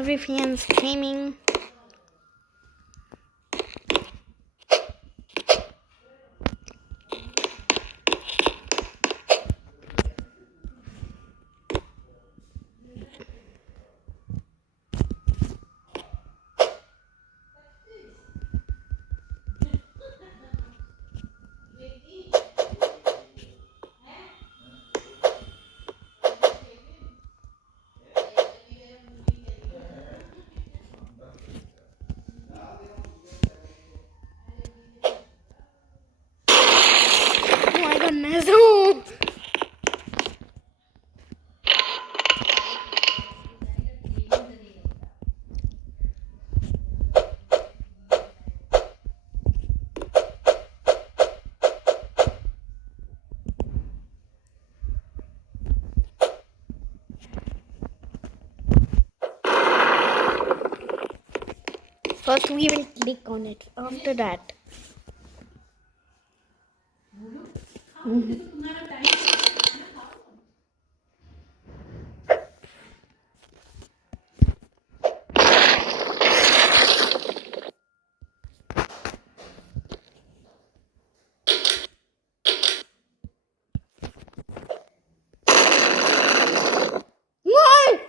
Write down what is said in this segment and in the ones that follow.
Everyone's gaming. Oh my goodness. Oh. First we will click on it. After that. No!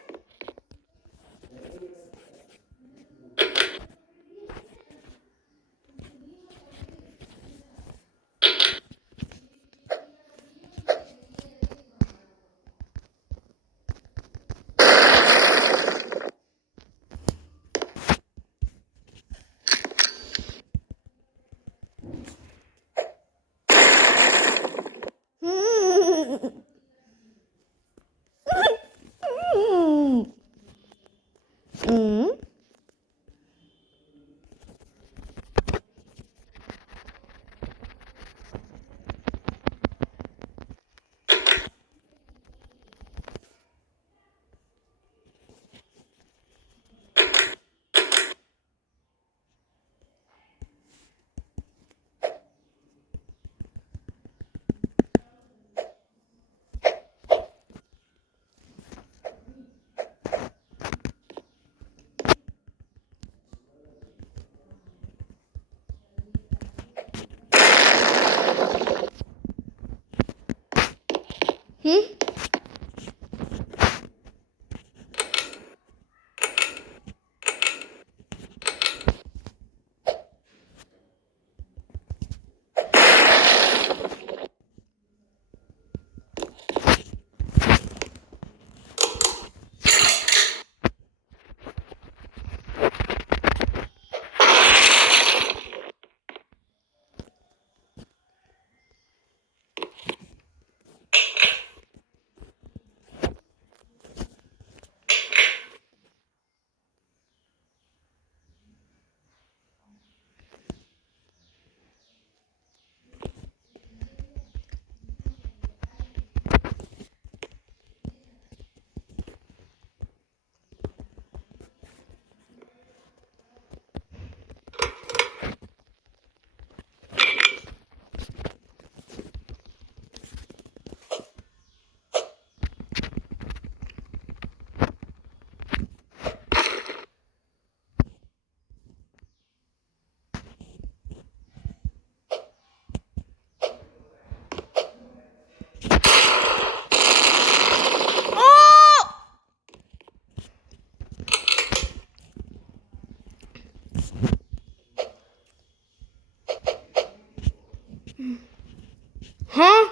Huh?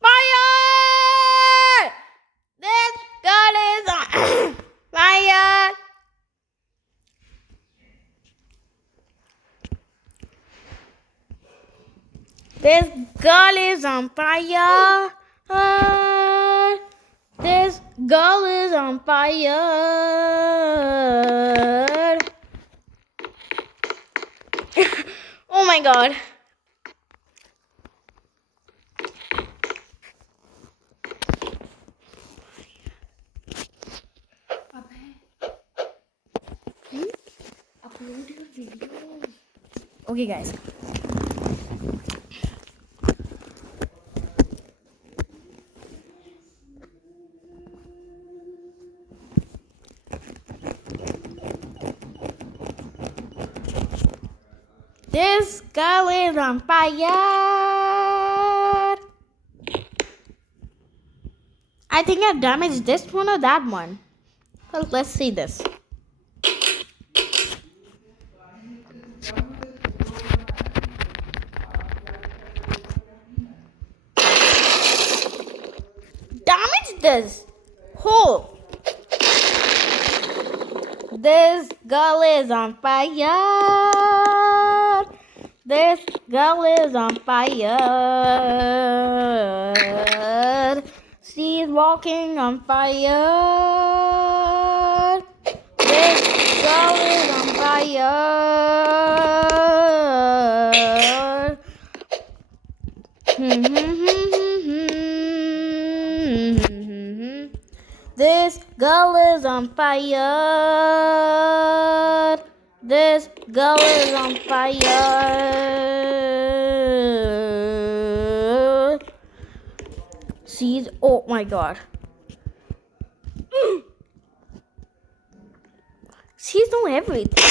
Fire! This girl is on fire! This girl is on fire! This girl is on fire! Oh my god. Abhay, upload your video. Okay, guys. This girl is on fire. I think I damaged this one or that one. Well, let's see this. Damage this hole. This girl is on fire. This girl is on fire. She's walking on fire. This girl is on fire. This girl is on fire. This girl is on fire. She's, oh my god. She's doing everything.